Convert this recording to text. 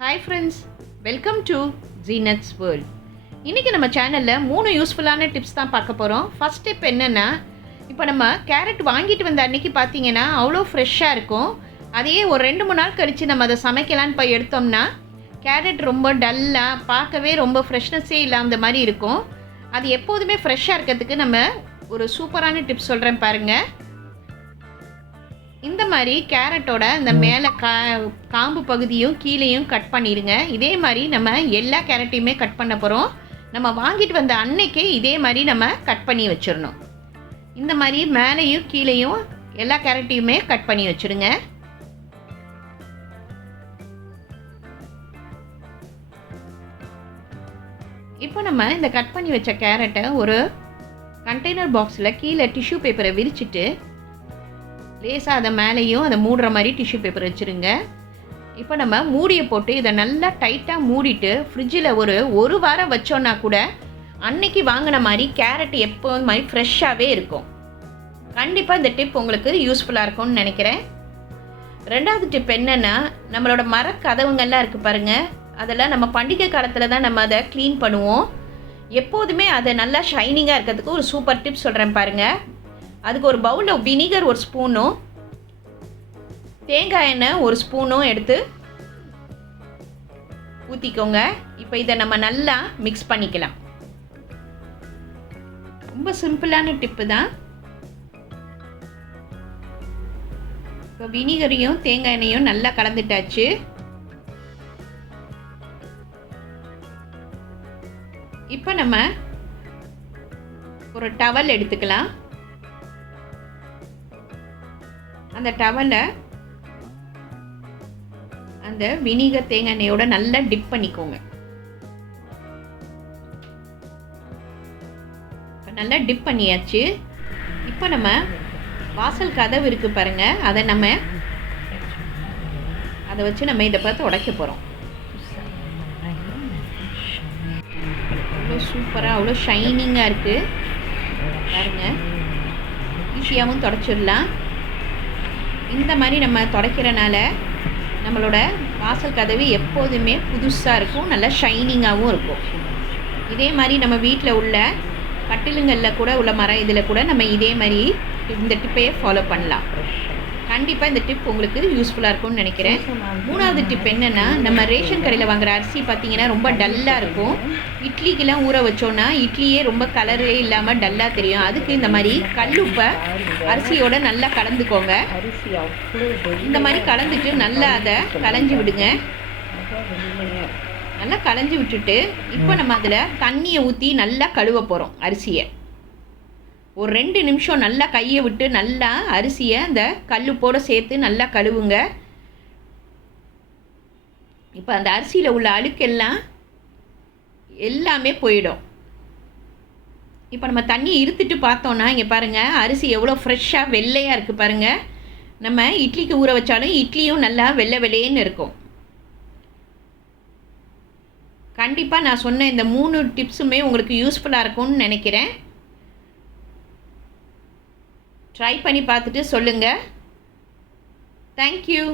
Hi friends welcome to Jeenat's world இன்றைக்கி நம்ம சேனலில் மூணு யூஸ்ஃபுல்லான டிப்ஸ் தான் பார்க்க போகிறோம் ஃபஸ்ட் டிப் என்னென்னா இப்போ நம்ம கேரட் வாங்கிட்டு வந்த அன்றைக்கி பார்த்தீங்கன்னா அவ்வளோ ஃப்ரெஷ்ஷாக இருக்கும். அதையே ஒரு ரெண்டு மூணு நாள் கழித்து நம்ம அதை சமைக்கலான்னு போய் எடுத்தோம்னா கேரட் ரொம்ப டல்லாக பார்க்கவே ரொம்ப ஃப்ரெஷ்னஸ்ஸே இல்லாத மாதிரி இருக்கும். அது எப்போதுமே ஃப்ரெஷ்ஷாக இருக்கிறதுக்கு நம்ம ஒரு சூப்பரான டிப்ஸ் சொல்கிறேன் பாருங்கள் இந்த மாதிரி கேரட்டோட இந்த மேலே கா காம்பு பகுதியும் கீழேயும் கட் பண்ணிடுங்க. இதே மாதிரி நம்ம எல்லா கேரட்டையுமே கட் பண்ண போகிறோம் நம்ம வாங்கிட்டு வந்த அன்னைக்கே இதே மாதிரி நம்ம கட் பண்ணி வச்சிடணும். இந்த மாதிரி மேலேயும் கீழேயும் எல்லா கேரட்டையுமே கட் பண்ணி வச்சுடுங்க. இப்போ நம்ம இந்த கட் பண்ணி வச்ச கேரட்டை ஒரு கண்டெய்னர் பாக்ஸில் கீழே டிஷ்யூ பேப்பரை விரிச்சிட்டு லேசாக அதை மேலேயும் அதை மூடுற மாதிரி டிஷ்யூ பேப்பர் வச்சுருங்க. இப்போ நம்ம மூடியை போட்டு இதை நல்லா டைட்டாக மூடிட்டு ஃப்ரிட்ஜில் ஒரு ஒரு வாரம் வச்சோன்னா கூட அன்னைக்கு வாங்கின மாதிரி கேரட் எப்போ மாதிரி ஃப்ரெஷ்ஷாகவே இருக்கும். கண்டிப்பாக இந்த டிப் உங்களுக்கு யூஸ்ஃபுல்லாக இருக்கும்னு நினைக்கிறேன். ரெண்டாவது டிப் என்னென்னா நம்மளோட மரக்கதவுங்கள்லாம் இருக்குது பாருங்கள் அதெல்லாம் நம்ம பண்டிகை காலத்தில் தான் நம்ம அதை க்ளீன் பண்ணுவோம். எப்போதுமே அதை நல்லா ஷைனிங்காக இருக்கிறதுக்கு ஒரு சூப்பர் டிப் சொல்கிறேன் பாருங்கள் அதுக்கு ஒரு பவுலில் வினிகர் ஒரு ஸ்பூனும் தேங்காய் எண்ணெய் ஒரு ஸ்பூனும் எடுத்து ஊற்றிக்கோங்க இப்போ இதை நம்ம நல்லா மிக்ஸ் பண்ணிக்கலாம். ரொம்ப சிம்பிளான டிப்பு தான். இப்போ வினிகரையும் தேங்காய் எண்ணெயும் நல்லா கலந்துட்டாச்சு. இப்போ நம்ம ஒரு டவல் எடுத்துக்கலாம். அந்த டவலை அந்த வினிகர் தேங்காய் எண்ணெயோட நல்லா டிப் பண்ணிக்கோங்க. நல்லா டிப் பண்ணியாச்சு. இப்போ நம்ம வாசல் கதவு இருக்குது பாருங்க. அதை நம்ம அதை வச்சு நம்ம இதை பார்த்து உடைக்க போகிறோம் அவ்வளோ சூப்பராக அவ்வளோ ஷைனிங்காக இருக்குது பாருங்க. ஈஸியாகவும் தொடச்சிடலாம். இந்த மாதிரி நம்ம துடைக்கிறனால நம்மளோட வாசல் கதவு எப்போதுமே புதுசாக இருக்கும் நல்லா ஷைனிங்காகவும் இருக்கும். இதே மாதிரி நம்ம வீட்டில் உள்ள கட்டிலுங்களில் கூட உள்ள மரம் இதில் கூட நம்ம இதே மாதிரி இந்த டிப்பையே ஃபாலோ பண்ணலாம். கண்டிப்பாக இந்த டிப் உங்களுக்கு யூஸ்ஃபுல்லாக இருக்கும்னு நினைக்கிறேன். மூணாவது டிப் என்னென்னா நம்ம ரேஷன் கடையில் வாங்குற அரிசி பார்த்தீங்கன்னா ரொம்ப டல்லாக இருக்கும். இட்லிக்கெல்லாம் ஊற வச்சோன்னா இட்லியே ரொம்ப கலரே இல்லாமல் டல்லாக தெரியும். அதுக்கு இந்த மாதிரி கல்லுப்பை அரிசியோட நல்லா கலந்துக்கோங்க. இந்த மாதிரி கலந்துட்டு நல்லா அதை களைஞ்சி விடுங்க. நல்லா களைஞ்சி விட்டுட்டு இப்போ நம்ம அதில் தண்ணியை ஊற்றி நல்லா கழுவ போகிறோம் அரிசியை. ஒரு ரெண்டு நிமிஷம் நல்லா கையை விட்டு நல்லா அரிசியை அந்த கல்லுப்போடு சேர்த்து நல்லா கழுவுங்க. இப்போ அந்த அரிசியில் உள்ள அழுக்கெல்லாம் எல்லாமே போயிடும். இப்போ நம்ம தண்ணி இருத்துட்டு பார்த்தோன்னா இங்கே பாருங்கள் அரிசி எவ்வளோ ஃப்ரெஷ்ஷாக வெள்ளையாக இருக்குது பாருங்கள் நம்ம இட்லிக்கு ஊற வச்சாலும் இட்லியும் நல்லா வெள்ளை வெள்ளையன்னு இருக்கும். கண்டிப்பாக நான் சொன்ன இந்த மூணு டிப்ஸுமே உங்களுக்கு யூஸ்ஃபுல்லாக இருக்கும்னு நினைக்கிறேன். ட்ரை பண்ணி பார்த்துட்டு சொல்லுங்கள் தேங்க்யூ